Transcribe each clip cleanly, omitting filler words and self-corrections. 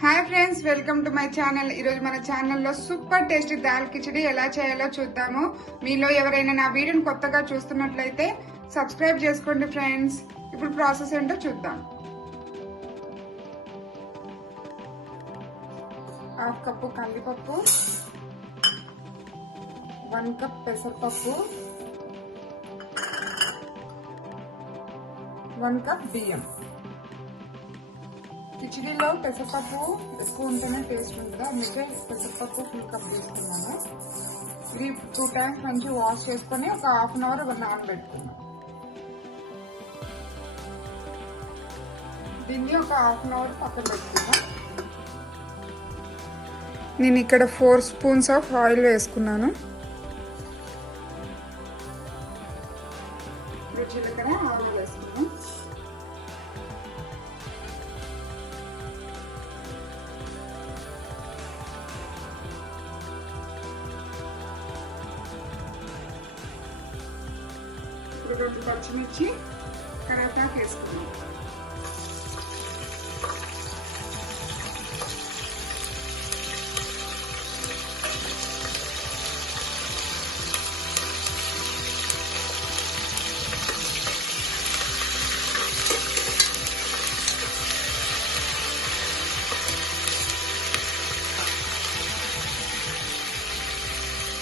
Hi friends, welcome to my channel. ఈరోజు మన ఛానల్లో సూపర్ టేస్టీ దాల్ కిచడి ఎలా చేయాలో చూద్దాము. మీలో ఎవరైనా నా వీడియోని కొత్తగా చూస్తున్నట్లయితే సబ్స్క్రైబ్ చేసుకోండి ఫ్రెండ్స్. ఇప్పుడు ప్రాసెస్ ఏంటో చూద్దాం. 1/2 కప్పు కందిపప్పు, 1 కప్ పెసరపప్పు, 1 కప్ బియ్యం. కిచడీలో పెసరపప్పు ఎక్కువ ఉంటేనే టేస్ట్ ఉంటుంది, అందుకే పెసరపప్పు ఫుల్ కప్ తీసుకున్నాను. ఇది 2 టైమ్స్ మంచి వాష్ చేసుకొని ఒక 1/2 అవర్ నానబెట్టుకున్నాను. దీన్ని ఒక 1/2 అవర్ పక్కన పెట్టుకున్నాను. నేను ఇక్కడ 4 స్పూన్స్ ఆఫ్ ఆయిల్ వేసుకున్నాను. జీలకర్ర ఆవాలు వేసుకున్నాను. ఇప్పుడు 2 పచ్చిమిర్చి, కరివేపాకు వేసుకున్నాను.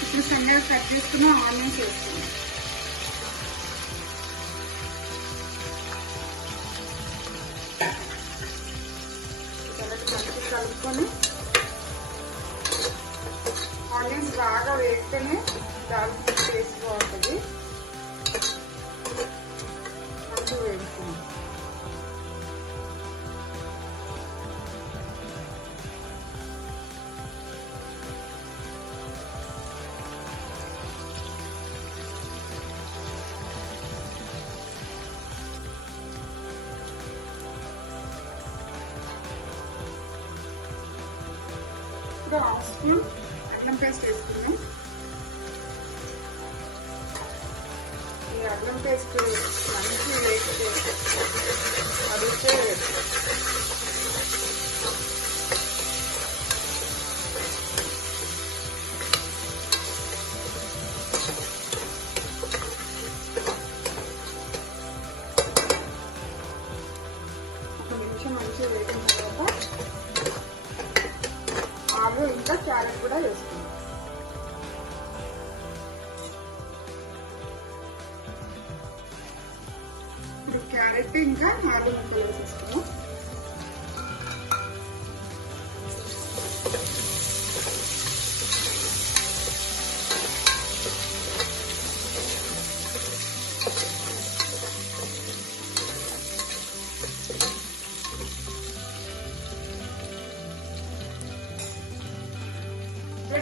ఇప్పుడు సన్నగా కట్ చేసుకున్న ఆనియన్స్ వేసుకున్నాను. కలుపుకొని ఆనియన్స్ బాగా వేస్తేనే దాల్ టేస్ట్ బాగుంటుంది. మంచిగా వేసుకున్నాం. ఇప్పుడు 1/2 స్పూన్ అల్లం పేస్ట్ వేసుకున్నాం. ఈ అల్లం పేస్ట్ మంచి వేస్తే అడిగితే ఒక నిమిషం మంచిగా వేసిన తర్వాత ఆలు ఇంకా క్యారెట్ కూడా వేసుకున్నాం. ఇప్పుడు క్యారెట్ ఇంకా ఆలు ముక్కలు వేసేసుకున్నాం.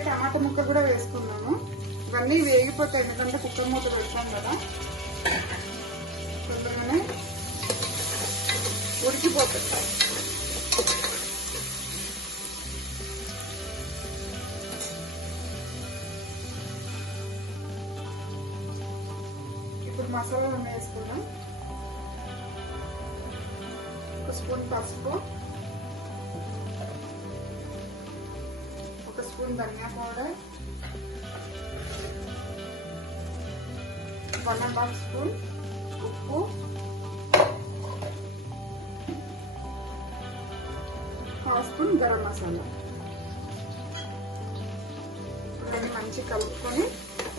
టమాటా ముక్క కూడా వేసుకున్నాము. ఇవన్నీ వేగిపోతాయి, ఎందుకంటే కుక్కర్ మూత పెట్టాం కదా, తొందరగానే ఉడికిపోతాయి. ఇప్పుడు మసాలాలు వేసుకున్నాం. 1 స్పూన్ పసుపు, 1 స్పూన్ ధనియా పౌడర్, 1.5 స్పూన్ ఉప్పు, 1/2 స్పూన్ గరం మసాలా. దాన్ని మంచిగా కలుపుకొని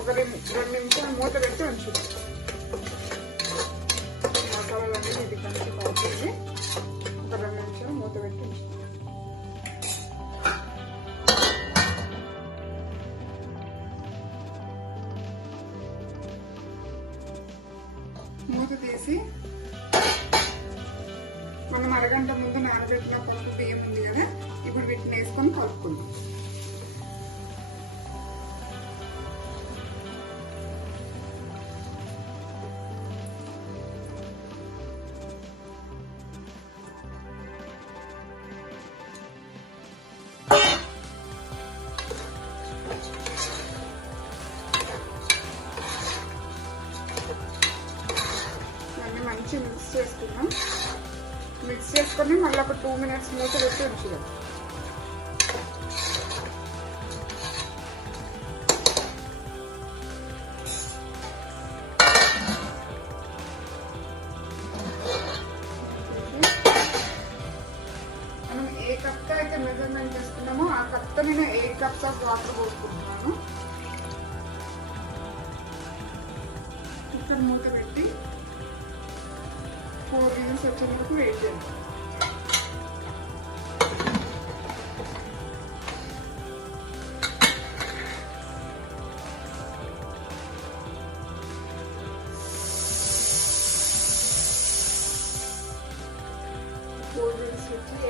ఒక 2 నిమిషాలు మూత పెట్టి ఉంచుతాం. మసాలాలన్నీ ఇది మంచిగా కలుపుకొని ఒక 2 నిమిషాలు మూత పెట్టి ఉంచుతాం. మూత తీసి మనం అరగంట ముందు నానబెట్టిన పప్పు బియ్యం ఉంది కదా, ఇప్పుడు వీటిని వేసుకొని కలుపుకుందాం. మంచిగా మిక్స్ చేసుకున్నాం. మిక్స్ చేసుకొని మళ్ళీ ఒక 2 మినిట్స్ మూత పెట్టి ఉంచుదాం. కప్స్ ఆఫ్ వాటర్ పోసుకుంటున్నాను. ఇక్కడ మూత పెట్టి 4 విజిల్స్ వచ్చే వరకు వెయిట్ చేద్దాం.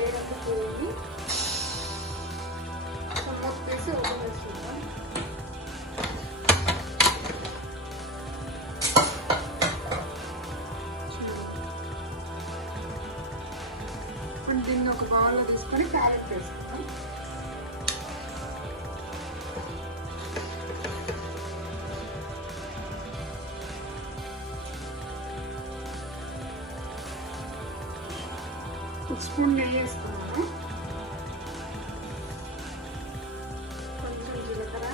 ఏడకు పోయి వేసి ఓపెన్ వేసుకుంటాం. దీన్ని ఒక బౌల్లో తీసుకొని క్యారెట్ వేసుకుంటాం. ఒక స్పూన్ నెయ్యి వేసుకున్నాను. కొంచెం జీలకర్ర,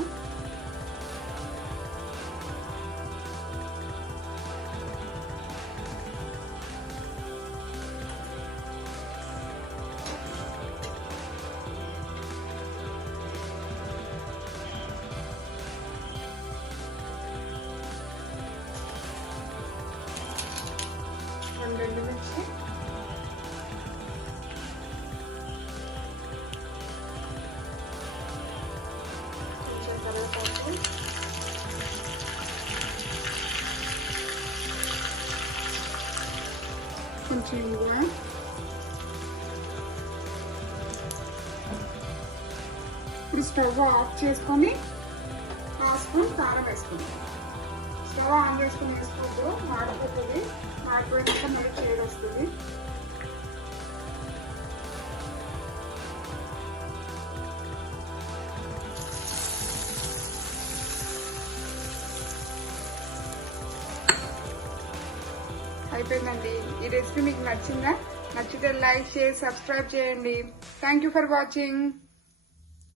ఎండుమిర్చి, కొంచెం ఇంగువ, ఇప్పుడు స్టవ్ ఆఫ్ చేసుకొని స్పూన్ కారం వేసుకుంటాం. స్టవ్ ఆన్ చేసుకుని వేసుకోవద్దు, మాడిపోతుంది. మాడిపోయినాక మళ్ళీ చేదు వస్తుంది. అయిపోయిందండి. ఈ రెసిపీ మీకు నచ్చిందా? నచ్చితే లైక్, షేర్, సబ్స్క్రైబ్ చేయండి. Thank you for watching.